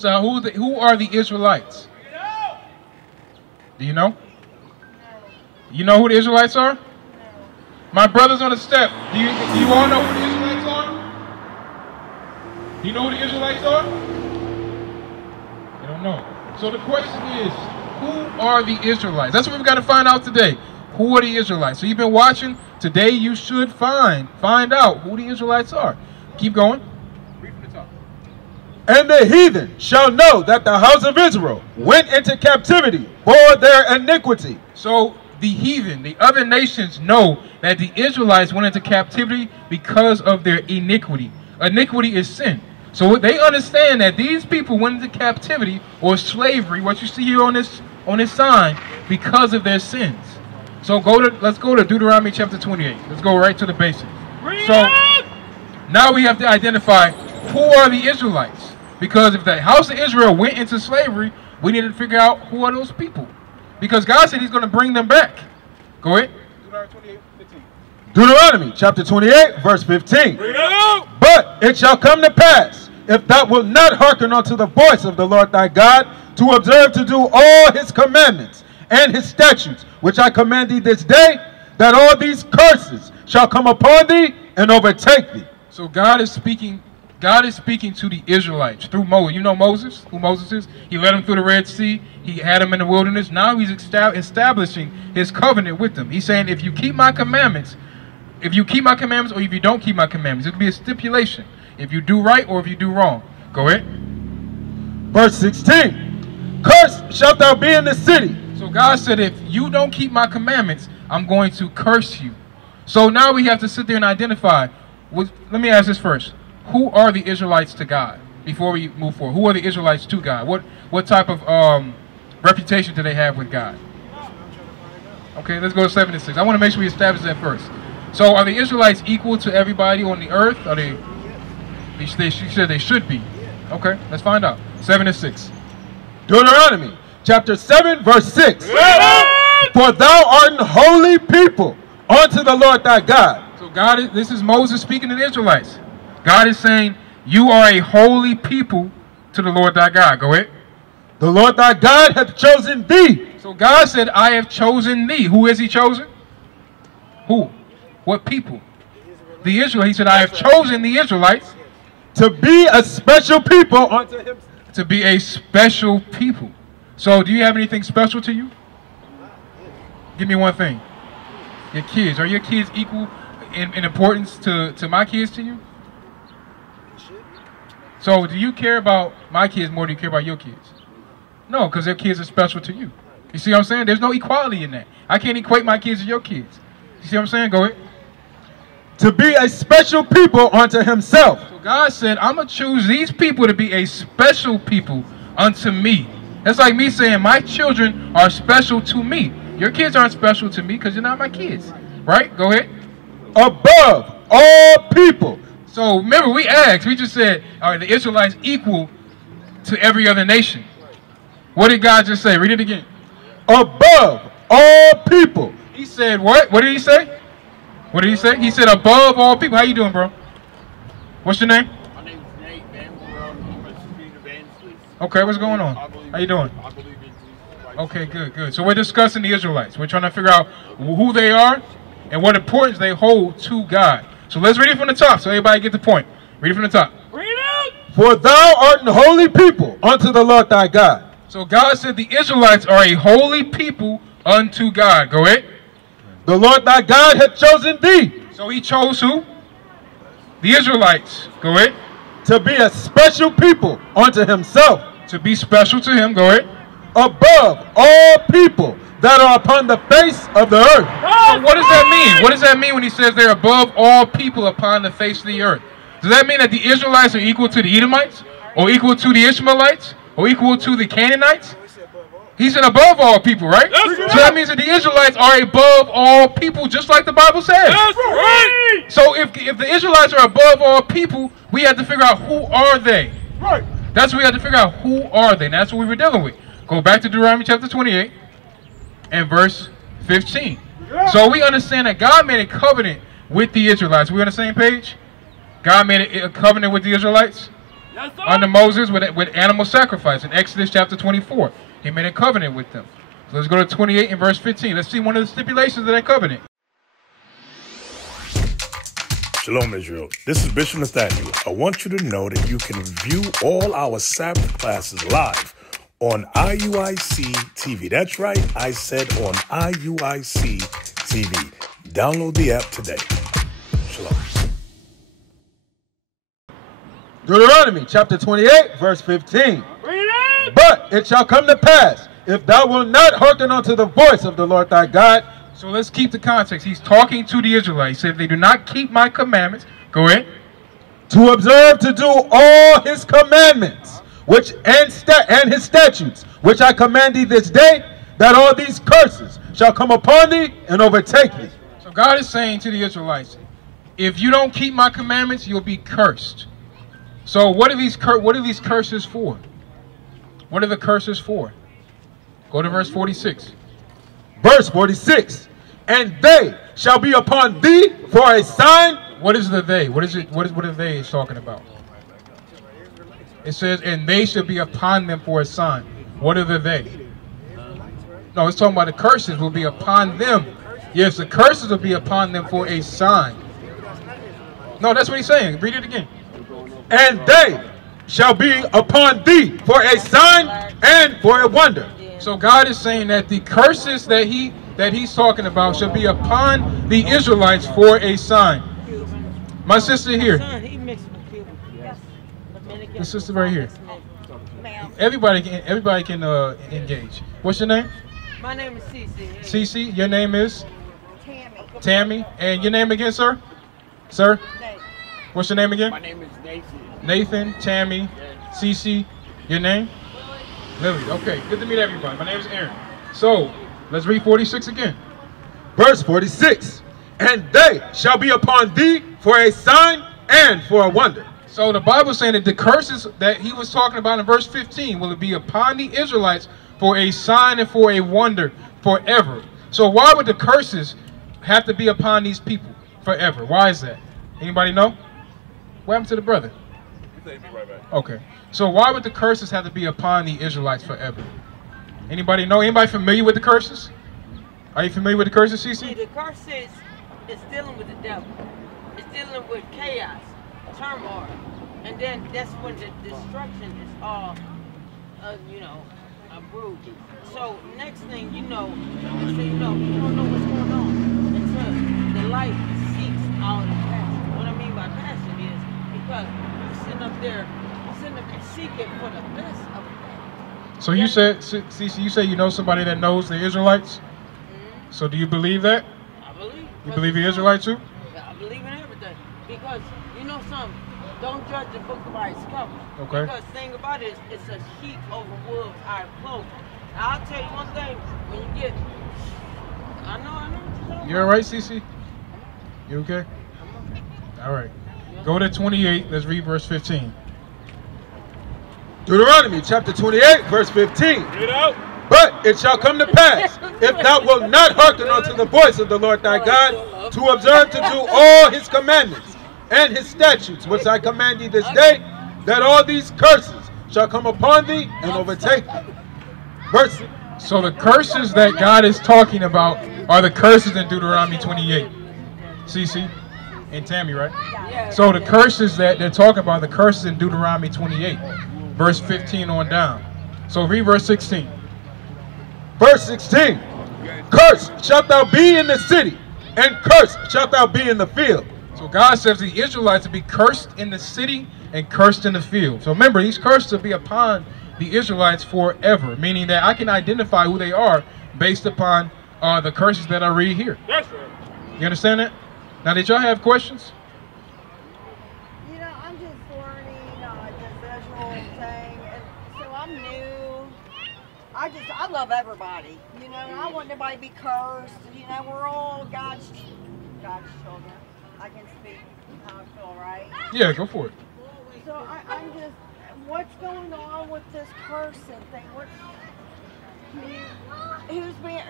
sister, who are the Israelites? Do you know? You know who the Israelites are? My brothers on the step, do you all know who the Israelites are? Do you know who the Israelites are? You don't know. So the question is, who are the Israelites? That's what we've got to find out today. Who are the Israelites? So you've been watching. Today you should find out who the Israelites are. Keep going. Read from the top. And the heathen shall know that the house of Israel went into captivity for their iniquity. So the heathen, the other nations, know that the Israelites went into captivity because of their iniquity. Iniquity is sin. So they understand that these people went into captivity or slavery, what you see here on this sign, because of their sins. So let's go to Deuteronomy chapter 28. Let's go right to the basics. So now we have to identify who are the Israelites. Because if the house of Israel went into slavery, we need to figure out who are those people. Because God said he's going to bring them back. Go ahead. Deuteronomy chapter 28, verse 15. But it shall come to pass, if thou wilt not hearken unto the voice of the Lord thy God, to observe to do all his commandments and his statutes, which I command thee this day, that all these curses shall come upon thee and overtake thee. So God is speaking to the Israelites through Moses. You know Moses, who Moses is? He led them through the Red Sea. He had them in the wilderness. Now he's establishing his covenant with them. He's saying, if you keep my commandments, or if you don't keep my commandments, it could be a stipulation. If you do right or if you do wrong. Go ahead. Verse 16. Cursed shalt thou be in the city. So God said, if you don't keep my commandments, I'm going to curse you. So now we have to sit there and identify. Let me ask this first. Who are the Israelites to God? Before we move forward, who are the Israelites to God? What type of reputation do they have with God? Okay, let's go to 7 and 6. I want to make sure we establish that first. So are the Israelites equal to everybody on the earth? Are they? She said they should be. Okay, let's find out. 7 and 6. Deuteronomy chapter 7, verse 6. For thou art an holy people unto the Lord thy God. So this is Moses speaking to the Israelites. God is saying, you are a holy people to the Lord thy God. Go ahead. The Lord thy God hath chosen thee. So God said, I have chosen thee. Who has he chosen? Who? What people? The Israelites. He said, I have chosen the Israelites. To be a special people unto him. To be a special people. So do you have anything special to you? Give me one thing. Your kids. Are your kids equal in importance to my kids to you? So do you care about my kids more than you care about your kids? No, because their kids are special to you. You see what I'm saying? There's no equality in that. I can't equate my kids to your kids. You see what I'm saying? Go ahead. To be a special people unto himself. So God said, I'm going to choose these people to be a special people unto me. That's like me saying my children are special to me. Your kids aren't special to me because you're not my kids. Right? Go ahead. Above all people. So remember, we just said, are the Israelites equal to every other nation? What did God just say? Read it again. Above all people. He said what? What did he say? What did he say? He said above all people. How you doing, bro? What's your name? My name's Nate, man. I'm a student evangelist. Okay, what's going on? How you doing? I believe in Jesus Christ. Okay, good. So we're discussing the Israelites. We're trying to figure out who they are and what importance they hold to God. So let's read it from the top so everybody get the point. Read it from the top. Read it! For thou art an holy people unto the Lord thy God. So God said the Israelites are a holy people unto God. Go ahead. The Lord thy God hath chosen thee. So he chose who? The Israelites. Go ahead. To be a special people unto himself. To be special to him. Go ahead. Above all people that are upon the face of the earth. So what does that mean? What does that mean when he says they're above all people upon the face of the earth? Does that mean that the Israelites are equal to the Edomites? Or equal to the Ishmaelites? Or equal to the Canaanites? He said above all people, right? So that means that the Israelites are above all people, just like the Bible says. That's right. So if the Israelites are above all people, we have to figure out who are they. Right. That's what we have to figure out. Who are they? And that's what we were dealing with. Go back to Deuteronomy chapter 28 and verse 15. So we understand that God made a covenant with the Israelites. We on the same page? God made a covenant with the Israelites? under Moses with animal sacrifice in Exodus chapter 24. He made a covenant with them. So let's go to 28 and verse 15. Let's see one of the stipulations of that covenant. Shalom, Israel. This is Bishop Nathaniel. I want you to know that you can view all our Sabbath classes live on IUIC TV. That's right, I said on IUIC TV. Download the app today. Shalom. Deuteronomy chapter 28, verse 15. But it shall come to pass, if thou wilt not hearken unto the voice of the Lord thy God. So let's keep the context. He's talking to the Israelites. He said, if they do not keep my commandments, go ahead. To observe to do all his commandments, and his statutes, which I command thee this day, that all these curses shall come upon thee and overtake thee. So God is saying to the Israelites, if you don't keep my commandments, you'll be cursed. So what are these curses for? What are the curses for? Go to verse 46. Verse 46. And they shall be upon thee for a sign. What is the they? What are they is talking about? It says, and they shall be upon them for a sign. What are the they? No, it's talking about the curses will be upon them. Yes, the curses will be upon them for a sign. No, that's what he's saying. Read it again. And they shall be upon thee for a sign and for a wonder. So God is saying that the curses that he's talking about shall be upon the Israelites for a sign. My sister here. The sister right here. Everybody can engage. What's your name? My name is Cece. Cece. Your name is? Tammy. Tammy. And your name again, sir? Sir? Nathan. What's your name again? My name is Nathan. Nathan, Tammy, Cece. Your name? Lily. Okay. Good to meet everybody. My name is Aaron. So, let's read 46 again. Verse 46. And they shall be upon thee for a sign and for a wonder. So the Bible is saying that the curses that he was talking about in verse 15 will be upon the Israelites for a sign and for a wonder forever. So why would the curses have to be upon these people forever? Why is that? Anybody know? What happened to the brother? Okay. So why would the curses have to be upon the Israelites forever? Anybody know? Anybody familiar with the curses? Are you familiar with the curses, Cece? See, the curses is dealing with the devil. It's dealing with chaos, turmoil, and then that's when the destruction is all, brewed. So next thing you know, you don't know what's going on until the light seeks out of passion. What I mean by passion is because you're sitting up there seeking for the best of it. So you said, Cece, you say you know somebody that knows the Israelites? Mm-hmm. So do you believe that? I believe. You believe the Israelites too? I believe in everything. Because, you know something, don't judge the book by its cover. Okay. Because the thing about it is, it's a sheep over wolves eye clothing. Now, I'll tell you one thing, when you get, I know what you're talking You all right, Cece? You okay? All right. Go to 28, let's read verse 15. Deuteronomy chapter 28, verse 15. But it shall come to pass, if thou wilt not hearken unto the voice of the Lord thy God, to observe to do all his commandments and his statutes, which I command thee this day, that all these curses shall come upon thee and overtake thee. Verse. So the curses that God is talking about are the curses in Deuteronomy 28. Cece and Tammy, right? So the curses that they're talking about, the curses in Deuteronomy 28, verse 15 on down. So read verse 16. Verse 16. Cursed shalt thou be in the city, and cursed shalt thou be in the field. So God says the Israelites will be cursed in the city and cursed in the field. So remember, these curses will be upon the Israelites forever, meaning that I can identify who they are based upon the curses that I read here. Yes, sir. You understand that? Now, did y'all have questions? You know, I'm just learning the visual thing, and so I'm new. I love everybody, you know, and I want nobody to be cursed. You know, we're all God's children. I can speak how I feel, right? Yeah, go for it. So I'm just, what's going on with this cursing thing? Who's being,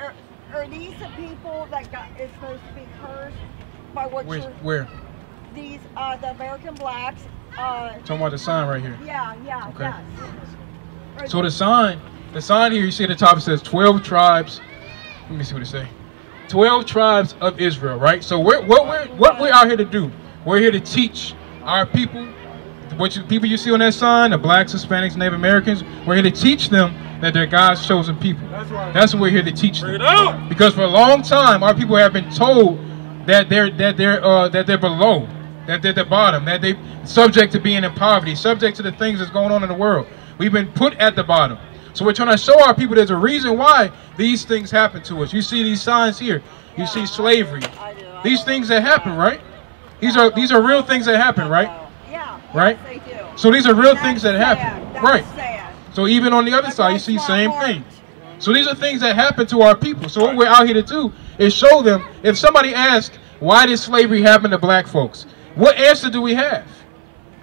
are these the people that is supposed to be cursed by what Where? these, the American blacks, Talking about the sign right here. Yeah, Okay. yeah. So the sign here, you see at the top, it says 12 tribes. Let me see what it say. 12 tribes of Israel, right? So what we're out here to do? We're here to teach our people, people you see on that sign, the blacks, Hispanics, Native Americans. We're here to teach them that they're God's chosen people. That's right. That's what we're here to teach them. Because for a long time, our people have been told that they're below, that they're the bottom, that they're subject to being in poverty, subject to the things that's going on in the world. We've been put at the bottom. So we're trying to show our people there's a reason why these things happen to us. You see these signs here. You see slavery. These things that happen, right? These are real things that happen, right? Yeah. Right? Yes, they do. So these are real things that happen. That's Right. sad. So even on the other side, you see same thing. So these are things that happen to our people. So what we're out here to do is show them, if somebody asks, why did slavery happen to black folks? What answer do we have?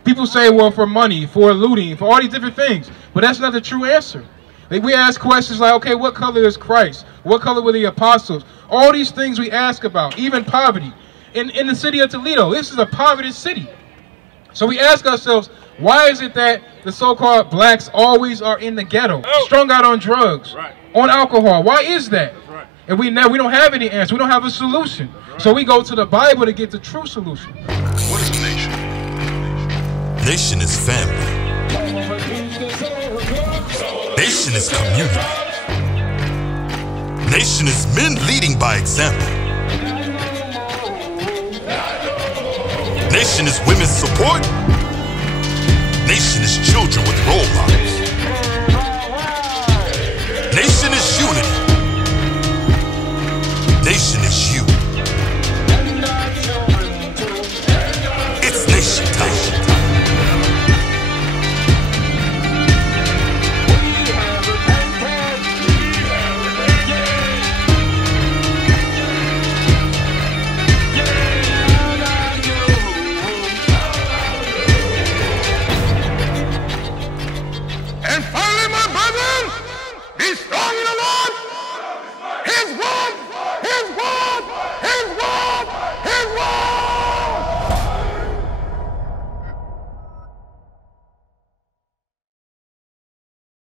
People say, well, for money, for looting, for all these different things. But that's not the true answer. We ask questions like, okay, what color is Christ? What color were the apostles? All these things we ask about, even poverty. In the city of Toledo, this is a poverty city. So we ask ourselves, why is it that the so-called blacks always are in the ghetto, strung out on drugs, on alcohol? Why is that? And we don't have any answer. We don't have a solution. So we go to the Bible to get the true solution. What is a nation? Nation is family. Nation is community. Nation is men leading by example. Nation is women's support. Nation is children with role models. Nation is unity. Nation is you. It's nation time. And finally, my brethren, be strong in the Lord, His word